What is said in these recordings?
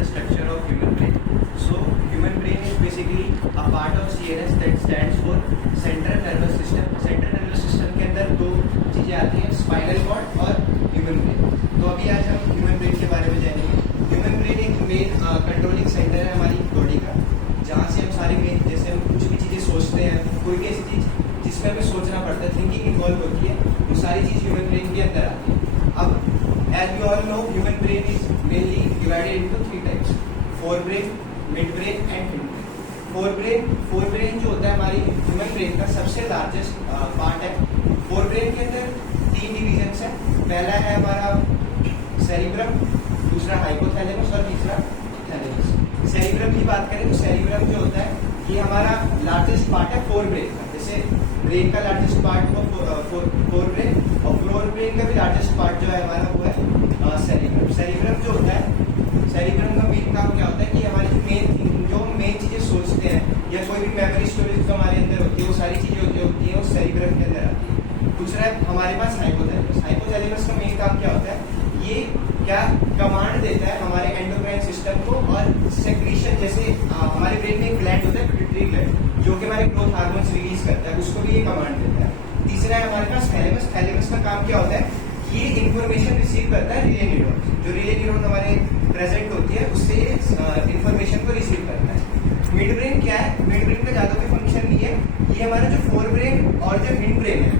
the structure of human brain. So human brain is basically a part of CNS that stands for central nervous system. Central nervous system के अंदर दो चीज़ें आती हैं, spinal cord और human brain. तो अभी आज हम ह्यूमन ब्रेन के बारे में जानेंगे. ह्यूमन ब्रेन एक मेन कंट्रोलिंग सेंटर है हमारी बॉडी का, जहाँ से हम सारी मेन, जैसे हम कुछ भी चीज़ें सोचते हैं, कोई भी ऐसी चीज़ जिसमें हमें सोचना पड़ता है, थिंकिंग इन्वॉल्व होती है, वो सारी चीज़ ह्यूमन ब्रेन के अंदर आती है. अब as you all know, human brain is mainly divided into three types: forebrain, midbrain and hindbrain. forebrain जो होता है हमारी ह्यूमन ब्रेन का सबसे लार्जेस्ट पार्ट है. फोरब्रेन के अंदर तीन डिविजन्स है. पहला है हमारा सेरिब्रम, दूसरा हाइपोथैलेमस और तीसरा थैलेमस. सेरिब्रम की बात करें तो सेरिब्रम जो होता है ये हमारा लार्जेस्ट पार्ट है फोरब्रेन का. जैसे ब्रेन का लार्जेस्ट पार्ट हो फोरब्रेन, और फोरब्रेन का भी लार्जेस्ट पार्ट जो है हमारा वो है सेरिब्रम. सेरिब्रम जो होता है, सेरिब्रम का मेन काम क्या होता है कि हमारी जो मेन चीज़ें सोचते हैं या कोई भी मेमोरी स्टोरेज जो हमारे अंदर होती है, वो सारी चीज़ें होती हैं वो सेरिब्रम के अंदर आती है. दूसरा है हमारे पास हाइपोथैलेमस. हाइपोथैलेमस का मेन काम क्या होता है, ये क्या कमांड देता है हमारे एंडोक्राइन सिस्टम को, और सेक्रीशन, जैसे हमारे ब्रेन में एक ग्लैंड होता है पिट्यूटरी ग्लैंड, जो कि हमारे ग्रोथ हार्मोन्स रिलीज करता है, उसको भी ये कमांड देता है. तीसरा है हमारे पास थैलेमस. थैलेमस का काम क्या होता है, ये इन्फॉर्मेशन रिसीव करता है रिले न्यूरॉन. जो रिले न्यूरॉन हमारे प्रेजेंट होती है उससे इन्फॉर्मेशन को रिसीव करता है. मिड ब्रेन क्या है, मिड ब्रेन का ज़्यादा कोई फंक्शन नहीं है. ये हमारा जो फोर ब्रेन और जो हिंड ब्रेन है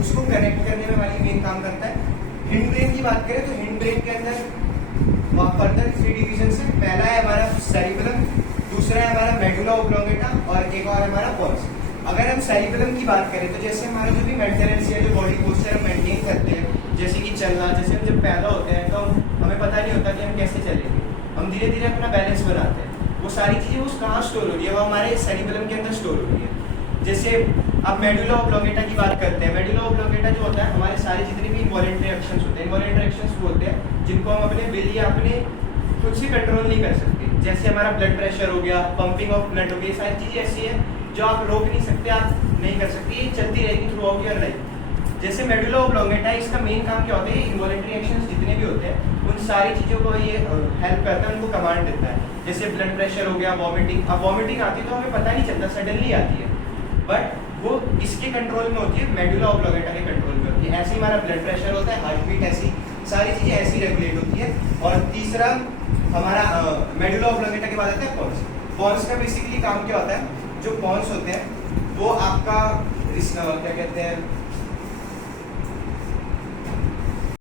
उसको कनेक्ट करने में हमारी मेन काम करता है. हिंड ब्रेन की बात करें तो हिंड ब्रेन के अंदर फर्दर थ्री डिविजन है. पहला है हमारा सेरिबेलम, दूसरा है हमारा मेडुला ओब्लोंगेटा और एक और हमारा पोन्स. अगर हम सेरिबेलम की बात करें तो जैसे हमारा जो भी मेंटेनेंस है, जो बॉडी पोस्चर हम मेंटेन करते हैं, जैसे कि चलना, जैसे हम जब पैदा होते हैं तो हमें पता नहीं होता कि हम कैसे चलेंगे, हम धीरे धीरे अपना बैलेंस बनाते हैं. वो सारी चीज़ें वो कहाँ स्टोर हो रही है, वो हमारे सेरिबेलम के अंदर स्टोर हो रही है. जैसे अब मेडुला ओब्लोंगेटा की बात करते हैं. मेडुला ओब्लोंगेटा जो होता है हमारे सारे जितने भी इन्वॉलेंट्री एक्शंस होते हैं, इन्वॉलेंट्री एक्शंस बोलते हैं जिनको हम अपने विल या अपने खुद से कंट्रोल नहीं कर सकते. जैसे हमारा ब्लड प्रेशर हो गया, पंपिंग ऑफ ब्लड हो गई, सारी चीज़ें ऐसी है जो आप रोक नहीं सकते, आप नहीं कर सकते, ये चलती रहेगी थ्रू आउट योर लाइफ. जैसे मेडुला ओब्लोंगेटा, इसका मेन काम क्या होता है, इन्वॉलेंट्री एक्शंस जितने भी होते हैं उन सारी चीज़ों को ये हेल्प करता है, उनको कमांड देता है. जैसे ब्लड प्रेशर हो गया, वॉमिटिंग. अब वॉमिटिंग आती है तो हमें पता नहीं चलता, सडनली आती है, बट वो इसके कंट्रोल में होती है, मेडुला ओब्लोंगेटा के कंट्रोल में होती है. ऐसे ही हमारा ब्लड प्रेशर होता है, हार्ट बीट, ऐसी सारी चीज़ें ऐसी रेगुलेट होती है. और तीसरा हमारा मेडुला ओब्लोंगेटा के बाद आता है पोन्स. पोन्स का बेसिकली काम क्या होता है, जो पोन्स होते हैं वो आपका क्या कहते हैं,